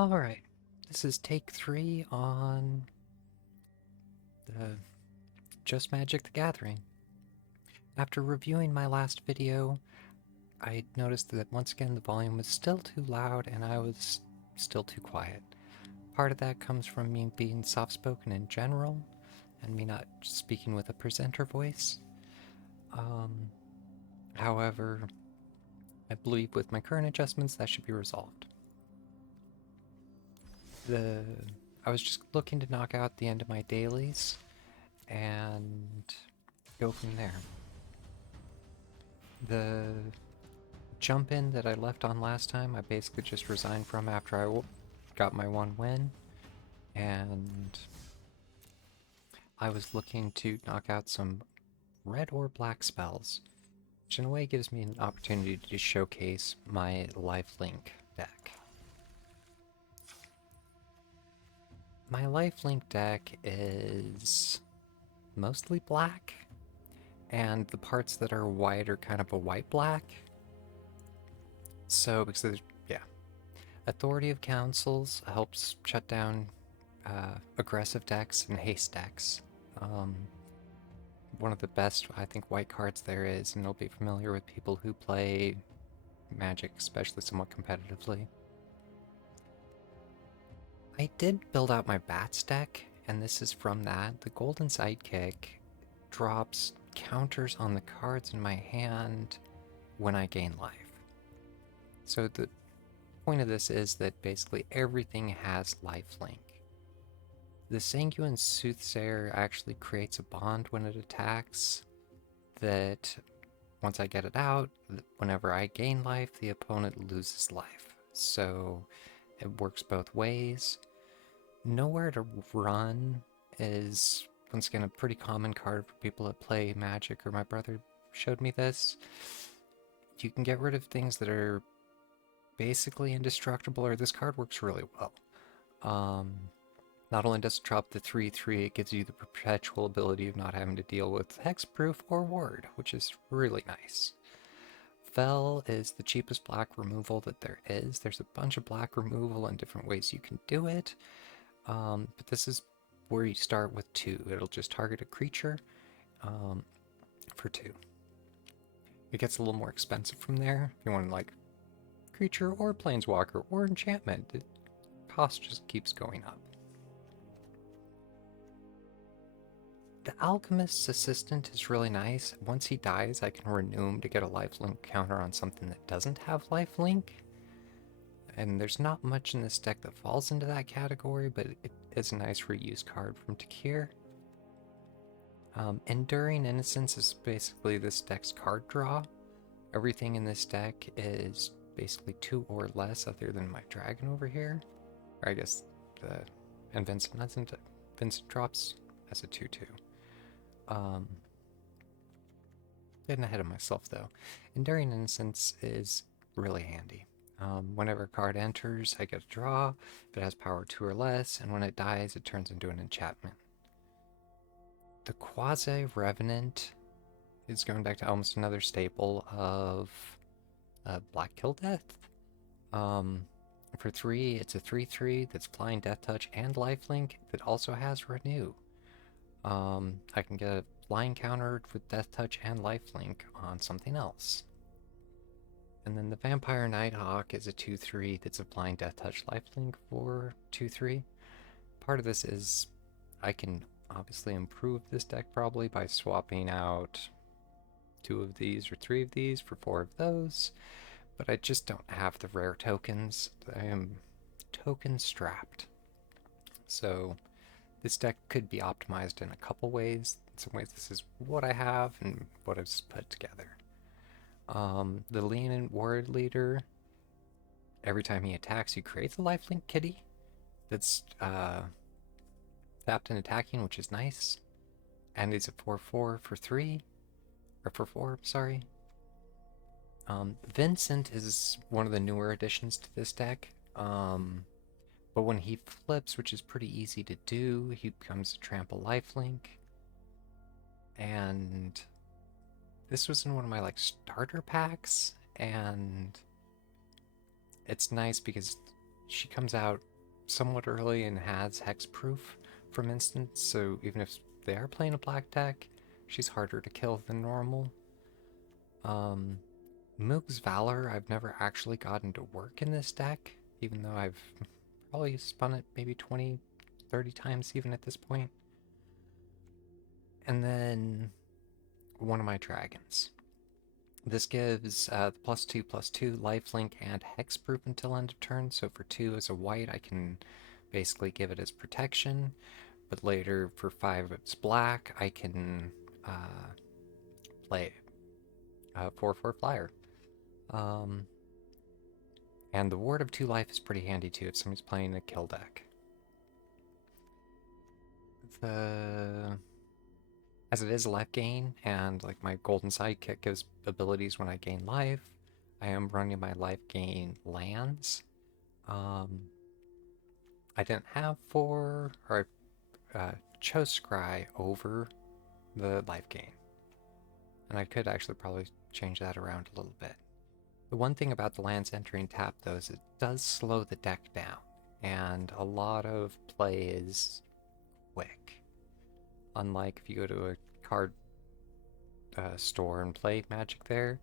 Alright, this is take 3 on the Just Magic the Gathering. After reviewing my last video, I noticed that once again the volume was still too loud and I was still too quiet. Part of that comes from me being soft-spoken in general, and me not speaking with a presenter voice. However, I believe with my current adjustments that should be resolved. I was just looking to knock out the end of my dailies and go from there. The jump in that I left on last time, I basically just resigned from after I got my one win, and I was looking to knock out some red or black spells, which in a way gives me an opportunity to showcase my Lifelink deck. My Lifelink deck is mostly black, and the parts that are white are kind of a white-black. So, because there's, yeah. Authority of Councils helps shut down aggressive decks and haste decks. One of the best, I think, white cards there is, and it'll be familiar with people who play Magic, especially somewhat competitively. I did build out my Bats deck, and this is from that. The Golden Sidekick drops counters on the cards in my hand when I gain life. So the point of this is that basically everything has lifelink. The Sanguine Soothsayer actually creates a bond when it attacks that once I get it out, whenever I gain life, the opponent loses life. So it works both ways. Nowhere to Run is, once again, a pretty common card for people that play Magic, or my brother showed me this. You can get rid of things that are basically indestructible, or this card works really well. Not only does it drop the 3/3, it gives you the perpetual ability of not having to deal with hexproof or ward, which is really nice. Fel is the cheapest black removal that there is. There's a bunch of black removal and different ways you can do it, but this is where you start with 2. It'll just target a creature for 2. It gets a little more expensive from there. If you want like creature or planeswalker or enchantment, the cost just keeps going up. The Alchemist's Assistant is really nice. Once he dies, I can renew him to get a lifelink counter on something that doesn't have lifelink. And there's not much in this deck that falls into that category, but it is a nice reuse card from Takir. Enduring Innocence is basically this deck's card draw. Everything in this deck is basically 2 or less, other than my dragon over here. Or I guess and Vincent drops as a 2/2. Getting ahead of myself though. Enduring Innocence is really handy. Whenever a card enters, I get a draw. If it has power 2 or less, and when it dies, it turns into an enchantment. The Quasi Revenant is going back to almost another staple of Black Kill Death. For 3, it's a 3/3 that's flying Death Touch and Lifelink that also has Renew. I can get a flying counter with Death Touch and Lifelink on something else. And then the Vampire Nighthawk is a 2/3 that's applying Death Touch Lifelink for 2/3. Part of this is I can obviously improve this deck probably by swapping out 2 of these or 3 of these for 4 of those, but I just don't have the rare tokens. I am token strapped. So this deck could be optimized in a couple ways. In some ways this is what I have and what I've just put together. The Lenient Ward Leader, every time he attacks, he creates a lifelink kitty that's tapped and attacking, which is nice. And it's a 4/4 for 3, or for 4, sorry. Vincent is one of the newer additions to this deck. But when he flips, which is pretty easy to do, he becomes a trample lifelink. And this was in one of my like starter packs, and it's nice because she comes out somewhat early and has hexproof from instance, so even if they are playing a black deck, she's harder to kill than normal. Moog's Valor I've never actually gotten to work in this deck, even though I've probably spun it maybe 20, 30 times even at this point. And then one of my dragons. This gives the +2/+2 lifelink and hexproof until end of turn, so for 2 as a white I can basically give it as protection, but later for 5 it's black, I can play 4/4 flyer. And the Ward of 2 life is pretty handy too if somebody's playing a kill deck. As it is life gain, and like my golden sidekick gives abilities when I gain life, I am running my life gain lands. I didn't have I chose Scry over the life gain. And I could actually probably change that around a little bit. The one thing about the lands entering tap, though, is it does slow the deck down, and a lot of play is quick. Unlike if you go to a card store and play Magic there,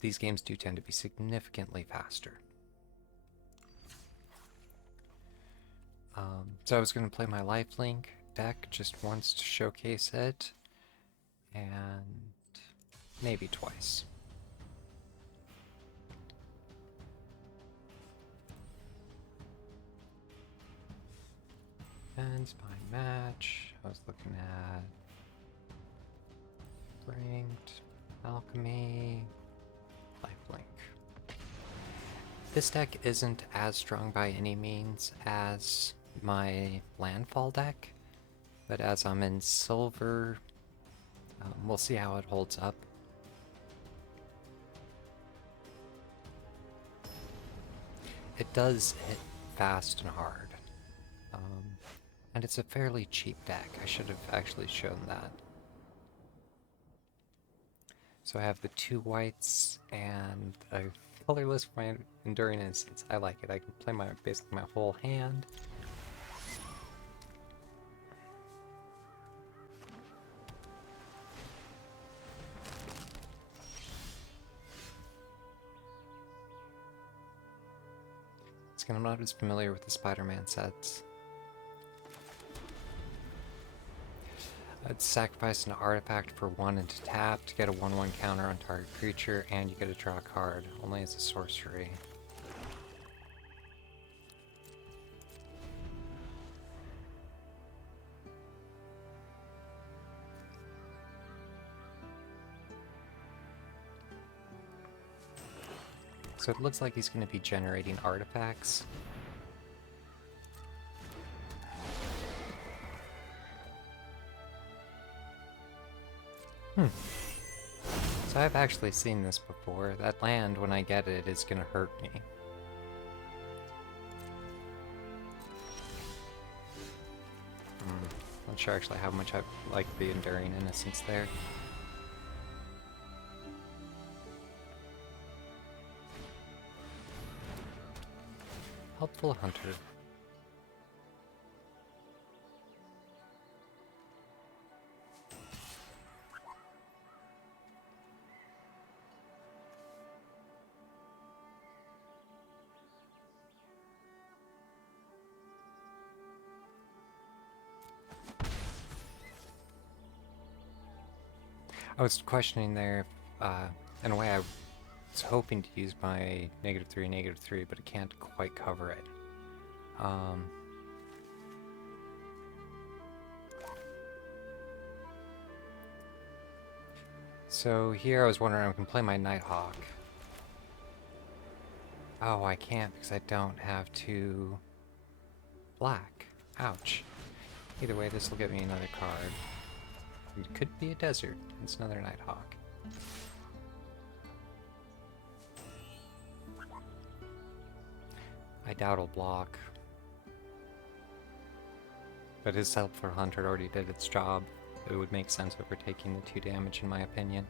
these games do tend to be significantly faster. So I was going to play my Lifelink deck just once to showcase it, and maybe twice. And spine match. I was looking at ranked, alchemy, lifelink. This deck isn't as strong by any means as my landfall deck, but as I'm in silver, we'll see how it holds up. It does hit fast and hard. And it's a fairly cheap deck. I should have actually shown that. So I have the 2 whites and a colorless for my Enduring Instance. I like it. I can play basically my whole hand. I'm not as familiar with the Spider-Man sets. I'd sacrifice an artifact for 1 into tap to get a 1/1 counter on target creature, and you get to draw a card, only as a sorcery. So it looks like he's going to be generating artifacts. So I've actually seen this before. That land, when I get it, is going to hurt me. Not sure actually how much I like the Enduring Innocence there. Helpful Hunter. I was questioning there, in a way I was hoping to use my -3/-3, but it can't quite cover it. So here I was wondering, I can play my Nighthawk. Oh, I can't because I don't have 2 black. Ouch. Either way, this will get me another card. It could be a desert. It's another Nighthawk. I doubt it'll block. But his Helpful Hunter already did its job. It would make sense over taking the 2 damage in my opinion.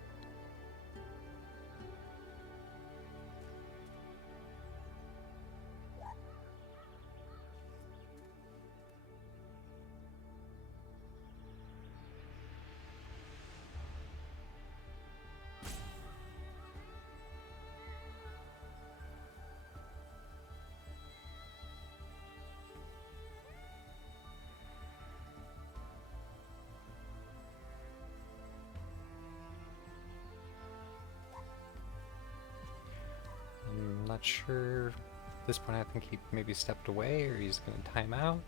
not sure. At this point I think he maybe stepped away or he's gonna time out.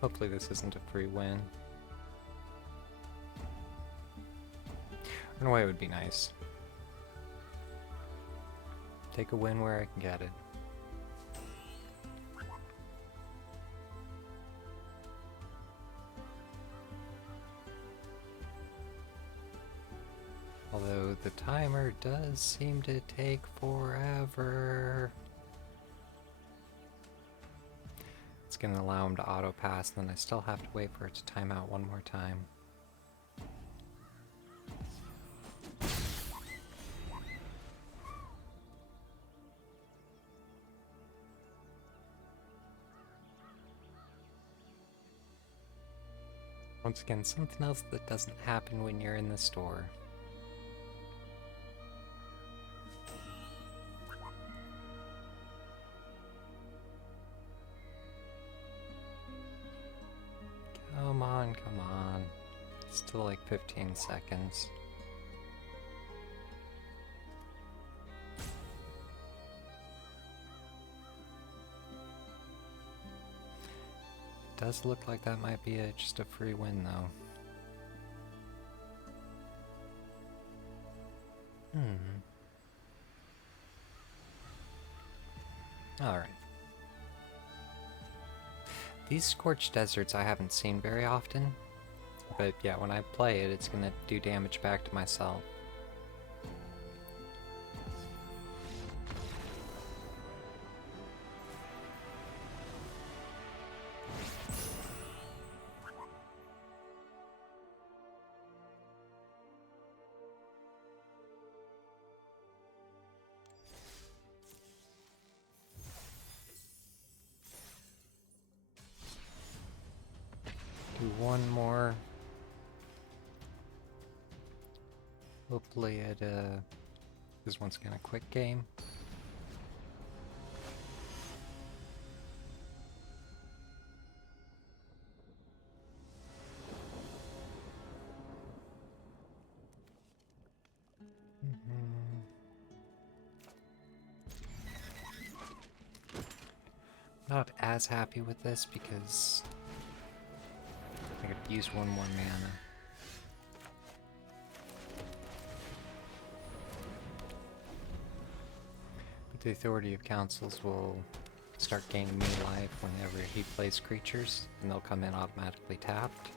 Hopefully this isn't a free win. Run away would be nice. Take a win where I can get it. Although the timer does seem to take forever. It's gonna allow him to auto pass, then I still have to wait for it to time out one more time. Once again, something else that doesn't happen when you're in the store. Come on, come on. Still like 15 seconds. Does look like that might be just a free win though. Alright. These scorched deserts I haven't seen very often, but yeah, when I play it, it's gonna do damage back to myself. Do one more. Hopefully it is once again a quick game. Not as happy with this because I could use one more mana. But the Authority of Councils will start gaining new life whenever he plays creatures, and they'll come in automatically tapped.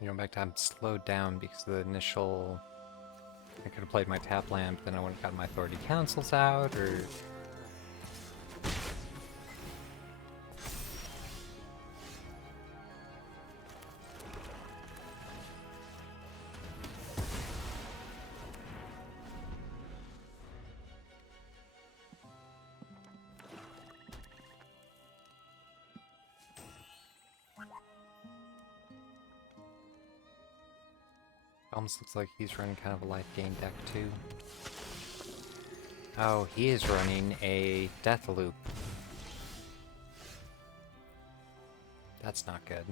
You know, back to I'm slowed down because of the initial. I could have played my tap land, but then I wouldn't have got my Authority Councils out, or. Almost looks like he's running kind of a life gain deck too. Oh, he is running a death loop. That's not good.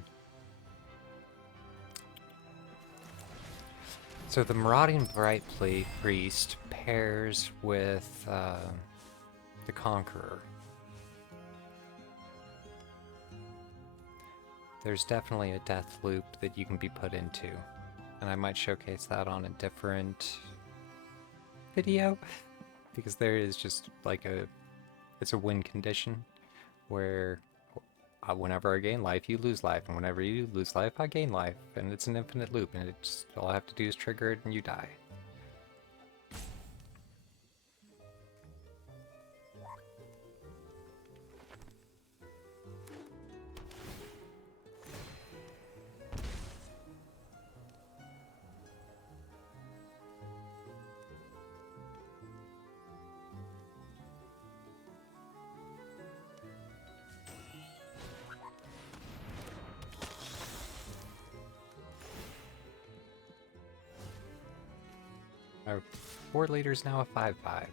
So the Marauding Bright Priest pairs with the Conqueror. There's definitely a death loop that you can be put into. And I might showcase that on a different video, because there is just like it's a win condition where whenever I gain life, you lose life, and whenever you lose life, I gain life, and it's an infinite loop, and it's all I have to do is trigger it and you die. Our board leader's now a 5/5.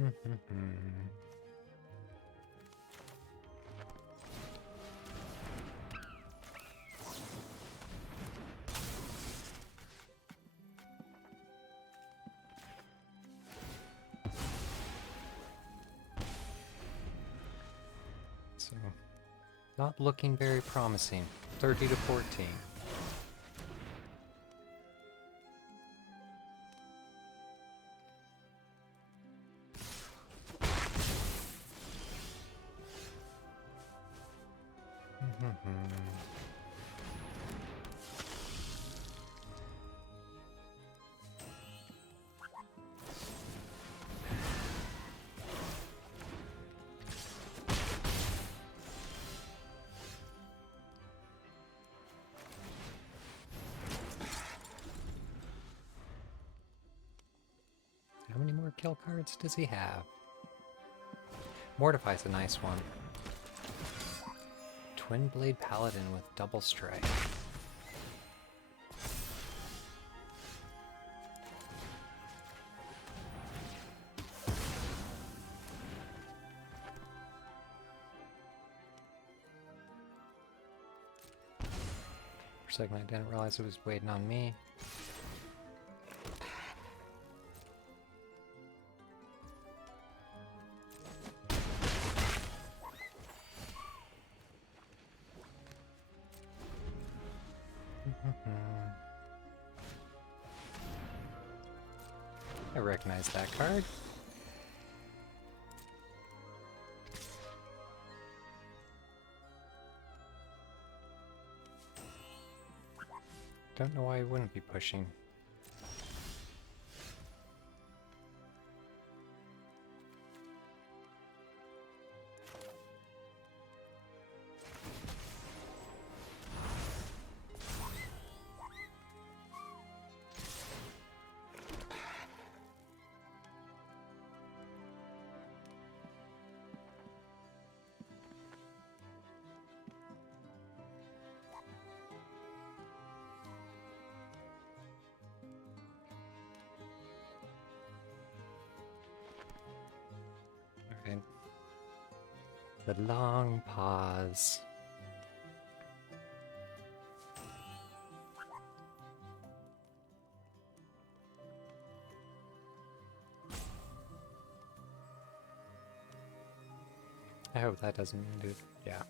So, not looking very promising. 30 to 14. How many more kill cards does he have? Mortify's a nice one. Twin Blade Paladin with double strike. For a second I didn't realize it was waiting on me. I recognize that card. Don't know why I wouldn't be pushing. Okay. The long pause. I hope that doesn't mean to, yeah.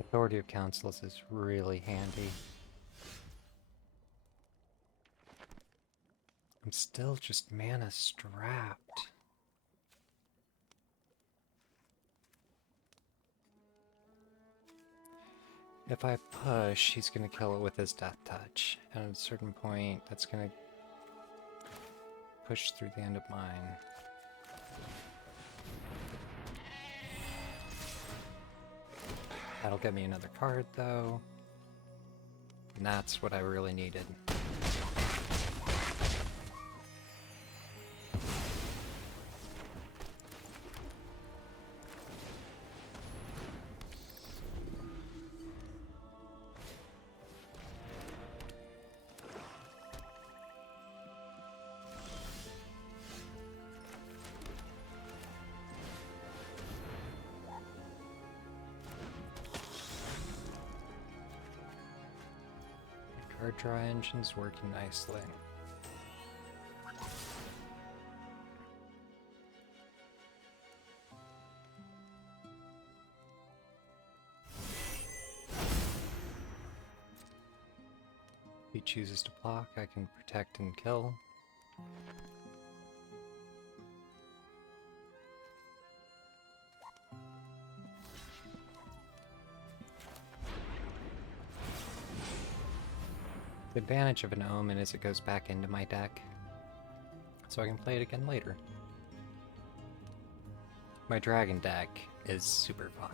Authority of Councils is really handy. I'm still just mana strapped. If I push, he's gonna kill it with his Death Touch. And at a certain point, that's gonna push through the end of mine. That'll get me another card, though. And that's what I really needed. Card draw engine's working nicely. If he chooses to block, I can protect and kill. The advantage of an Omen is it goes back into my deck, so I can play it again later. My dragon deck is super fun.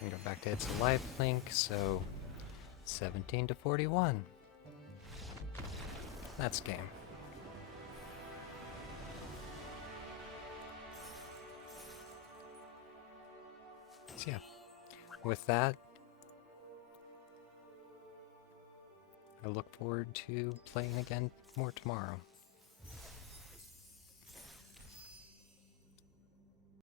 And go back to its lifelink, so 17 to 41. That's game. So yeah, with that, I look forward to playing again more tomorrow.